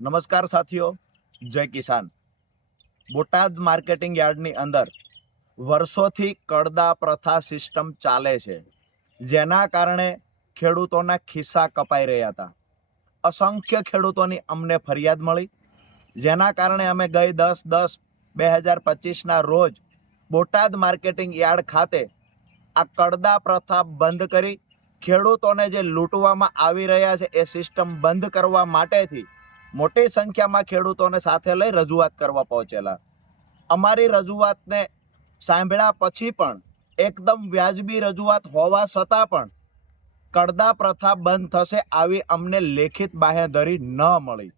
નમસ્કાર સાથીઓ, જય કિસાન। બોટાદ માર્કેટિંગ યાર્ડની અંદર વર્ષોથી કડદા પ્રથા સિસ્ટમ ચાલે છે, જેના કારણે ખેડૂતોના ખિસ્સા કપાઈ રહ્યા હતા। અસંખ્ય ખેડૂતોની અમને ફરિયાદ મળી, જેના કારણે અમે ગઈ 10/10/2025ના રોજ બોટાદ માર્કેટિંગ યાર્ડ ખાતે આ કડદા પ્રથા બંધ કરી ખેડૂતોને જે લૂંટવામાં આવી રહ્યા છે એ સિસ્ટમ બંધ કરવા માટેથી મોટી સંખ્યામાં ખેડૂતોને સાથે લઈ રજૂઆત કરવા પહોંચેલા। અમારી રજૂઆતને સાંભળ્યા પછી પણ એકદમ વ્યાજબી રજૂઆત હોવા છતાં પણ કડદા પ્રથા બંધ થશે આવી અમને લેખિત બાંહેધરી ન મળી।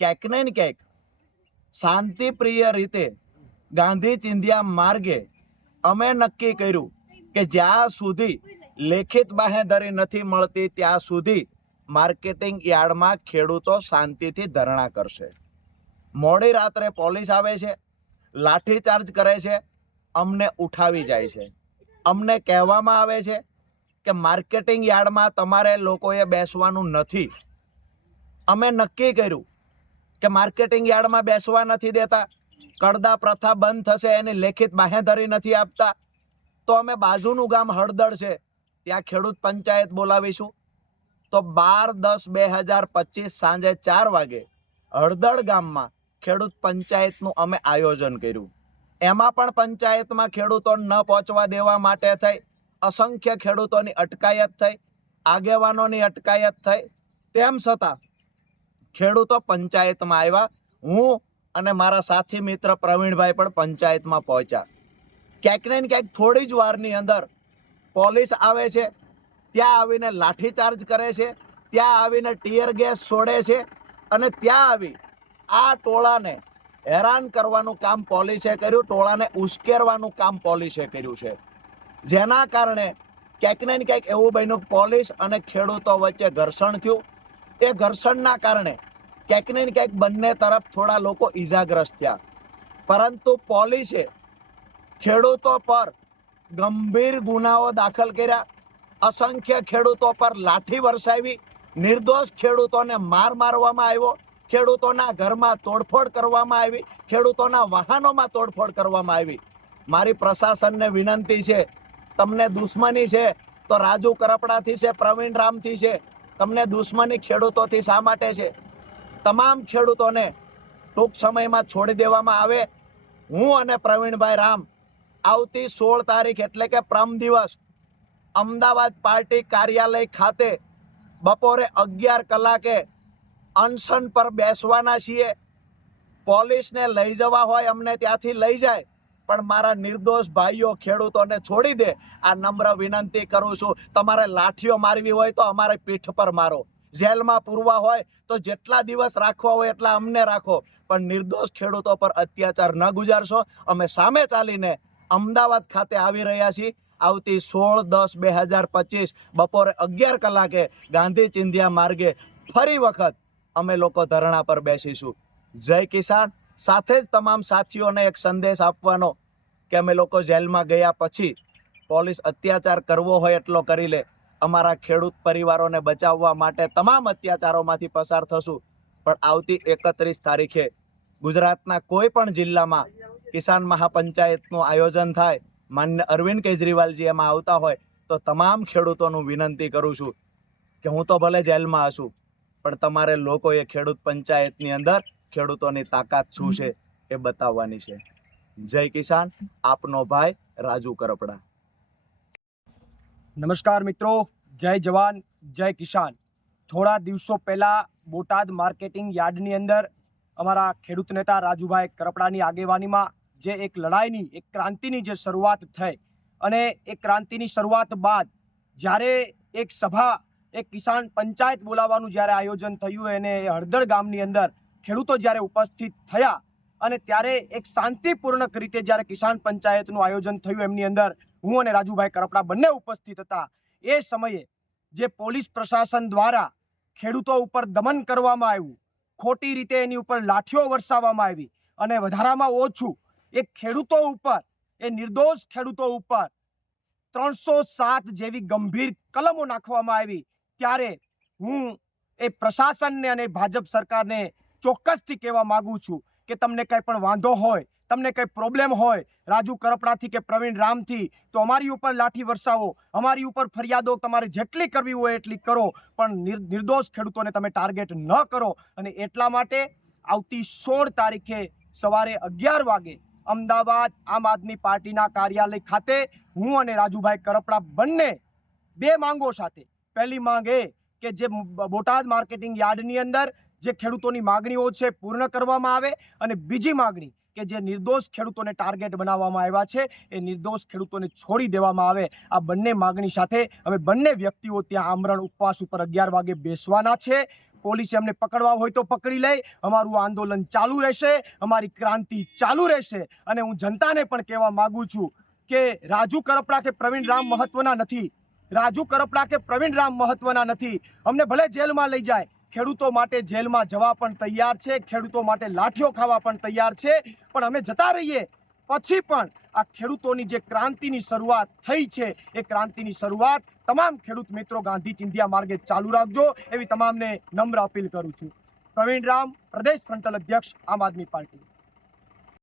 ક્યાંક ને ક્યાંક શાંતિપ્રિય રીતે ગાંધી ચિંધ્યા માર્ગે અમે નક્કી કર્યું કે જ્યાં સુધી લેખિત બાંહેધરી નથી મળતી ત્યાં સુધી માર્કેટિંગ યાર્ડમાં ખેડૂતો શાંતિથી ધરણા કરશે। મોડી રાત્રે પોલીસ આવે છે, લાઠીચાર્જ કરે છે, અમને ઉઠાવી જાય છે। અમને કહેવામાં આવે છે કે માર્કેટિંગ યાર્ડમાં તમારે લોકોએ બેસવાનું નથી। અમે નક્કી કર્યું કે માર્કેટિંગ યાર્ડમાં બેસવા નથી દેતા, કડદા પ્રથા બંધ થશે એની લેખિત બાંહેધરી નથી આપતા, તો અમે બાજુનું ગામ હળદળ છે ત્યાં ખેડૂત પંચાયત બોલાવીશું। તો 12/10/2025 સાંજે 4 વાગે હળદળ ગામમાં ખેડૂત પંચાયતનું અમે આયોજન કર્યું। એમાં પણ પંચાયતમાં ખેડૂતો ન પહોંચવા દેવા માટે થઈ અસંખ્ય ખેડૂતોની અટકાયત થઈ, આગેવાનોની અટકાયત થઈ, તેમ છતાં ખેડૂતો પંચાયતમાં આવ્યા। હું અને મારા સાથી મિત્ર પ્રવીણભાઈ પણ પંચાયતમાં પહોંચ્યા। ક્યાંક ને ક્યાંક થોડી જ વારની અંદર પોલીસ આવે છે, ત્યાં આવીને લાઠીચાર્જ કરે છે, ત્યાં આવીને ટીયર ગેસ છોડે છે અને ત્યાં આવી આ ટોળાને હેરાન કરવાનું કામ પોલીસે કર્યું, ટોળાને ઉશ્કેરવાનું કામ પોલીસે કર્યું છે। જેના કારણે ક્યાંક ને ક્યાંક એવું બન્યું પોલીસ અને ખેડૂતો વચ્ચે ઘર્ષણ થયું। એ ઘર્ષણના કારણે ક્યાંક ને ક્યાંક બંને તરફ થોડા લોકો ઈજાગ્રસ્ત થયા, પરંતુ પોલીસે ખેડૂતો પર ગંભીર ગુનાઓ દાખલ કર્યા, અસંખ્ય ખેડૂતો પર લાઠી વરસાવી, નિર્દોષ ખેડૂતોને મારવામાં આવ્યો, ખેડૂતોના ઘરમાં તોડફોડ કરવામાં આવી, ખેડૂતોના વાહનોમાં તોડફોડ કરવામાં આવી। મારી પ્રશાસનને વિનંતી છે, તમને દુશ્મની છે તો રાજુ કરપડાથી છે, પ્રવીણ રામથી છે, તમને દુશ્મની ખેડૂતોથી શા માટે છે? તમામ ખેડૂતોને ટૂંક સમયમાં છોડી દેવામાં આવે। હું અને પ્રવીણભાઈ રામ આવતી 16 તારીખ એટલે કે પરમ દિવસ અમદાવાદ પાર્ટી કાર્યાલય ખાતે બપોરે 11 કલાકે અનશન પર બેસવાના છીએ। પોલીસને લઈ જવા હોય અમને ત્યાંથી લઈ જાય, પણ મારા નિર્દોષ ભાઈઓ ખેડૂતોને છોડી દે આ નમ્ર વિનંતી કરું છું। તમારે લાઠીઓ મારવી હોય તો અમારે પીઠ પર મારો, જેલમાં પૂરવા હોય તો જેટલા દિવસ રાખવા હોય એટલા અમને રાખો, પણ નિર્દોષ ખેડૂતો પર અત્યાચાર ન ગુજારશો। અમે સામે ચાલીને અમદાવાદ ખાતે આવી રહ્યા છીએ। આવતી 16/10/2025 બપોરે 11 કલાકે ગાંધી ચિંધ્યા માર્ગે ફરી વખત અમે લોકો ધરણા પર બેસીશું। જય કિસાન। સાથે જ તમામ સાથીઓને એક સંદેશ આપવાનો કે અમે લોકો જેલમાં ગયા પછી પોલીસ અત્યાચાર કરવો હોય એટલો કરી લે, અમારા ખેડૂત પરિવારોને બચાવવા માટે તમામ અત્યાચારોમાંથી પસાર થશું, પણ આવતી 31 તારીખે ગુજરાતના કોઈ પણ જિલ્લામાં કિસાન મહાપંચાયતનું આયોજન થાય, માન્ય અરવિંદ કેજરીવાલજી એમાં આવતા હોય તો તમામ ખેડૂતોનું વિનંતી કરું છું કે હું તો ભલે જેલમાં હશું, પણ તમારે લોકોએ ખેડૂત પંચાયતની અંદર ખેડૂતોની તાકાત શું છે એ બતાવવાની છે। જય કિસાન। આપનો ભાઈ રાજુ કરપડા। નમસ્કાર મિત્રો, જય જવાન જય કિસાન। થોડા દિવસો પહેલાં બોટાદ માર્કેટિંગ યાર્ડની અંદર અમારા ખેડૂત નેતા રાજુભાઈ કરપડાની આગેવાનીમાં જે એક લડાઈની, એક ક્રાંતિની જે શરૂઆત થઈ, અને એ ક્રાંતિની શરૂઆત બાદ જ્યારે એક સભા, એક કિસાન પંચાયત બોલાવવાનું જ્યારે આયોજન થયું અને હળદળ ગામની અંદર ખેડૂતો જ્યારે ઉપસ્થિત થયા અને ત્યારે એક શાંતિપૂર્ણ રીતે જ્યારે કિસાન પંચાયતનું આયોજન થયું, એમની અંદર હું અને રાજુભાઈ કરપડા બંને ઉપસ્થિત હતા। એ સમયે જે પોલીસ પ્રશાસન દ્વારા ખેડૂતો ઉપર દમન કરવામાં આવ્યું, ખોટી રીતે એની ઉપર લાઠીઓ વરસાવવામાં આવી અને વધારામાં ઓછું એ ખેડૂતો ઉપર, એ નિર્દોષ ખેડૂતો ઉપર 307 જેવી ગંભીર કલમો નાખવામાં આવી, ત્યારે હું એ પ્રશાસનને અને ભાજપ સરકારને ચોક્કસથી કહેવા માગું છું કે તમને કંઈ પણ વાંધો હોય, તમને કંઈ પ્રોબ્લેમ હોય રાજુ કરપડાથી કે પ્રવીણ રામથી, તો અમારી ઉપર લાઠી વરસાવો, અમારી ઉપર ફરિયાદો તમારે જેટલી કરવી હોય એટલી કરો, પણ નિર્દોષ ખેડૂતોને તમે ટાર્ગેટ ન કરો. અને એટલા માટે આવતી 16 તારીખે સવારે 11 વાગે અમદાવાદ આમ આદમી પાર્ટીના કાર્યાલય ખાતે હું અને રાજુભાઈ કરપડા બંને 2 માંગો સાથે, પહેલી માંગ એ કે જે બોટાદ માર્કેટિંગ યાર્ડની અંદર જે ખેડૂતોની માગણીઓ છે પૂર્ણ કરવામાં આવે, અને બીજી માગણી કે જે નિર્દોષ ખેડૂતોને ટાર્ગેટ બનાવવામાં આવ્યા છે એ નિર્દોષ ખેડૂતોને છોડી દેવામાં આવે. આ બંને માગણી સાથે અમે બંને વ્યક્તિઓ ત્યાં આમરણ ઉપવાસ ઉપર 11 વાગે બેસવાના છે. પોલીસે અમને પકડવા હોય તો પકડી લે, અમારું આંદોલન ચાલુ રહેશે, અમારી ક્રાંતિ ચાલુ રહેશે. અને હું જનતાને પણ કહેવા માંગુ છું કે રાજુ કરપડા કે પ્રવીણ રામ મહત્વના નથી, રાજુ કરપડા કે પ્રવીણ રામ મહત્વના નથી. અમને ભલે જેલમાં લઈ જાય, ખેડૂતો માટે જેલમાં જવા પણ તૈયાર છે, ખેડૂતો માટે લાઠીઓ ખાવા પણ તૈયાર છે, પણ અમે જતા રહીએ પછી પણ આ ખેડૂતોની જે ક્રાંતિની શરૂઆત થઈ છે એ ક્રાંતિની શરૂઆત તમામ ખેડૂત મિત્રો ગાંધી ચિંધ્યા માર્ગે ચાલુ રાખજો એવી તમામને નમ્ર અપીલ કરું છું. પ્રવીણ રામ, પ્રદેશ ફ્રન્ટલ અધ્યક્ષ, આમ આદમી પાર્ટી.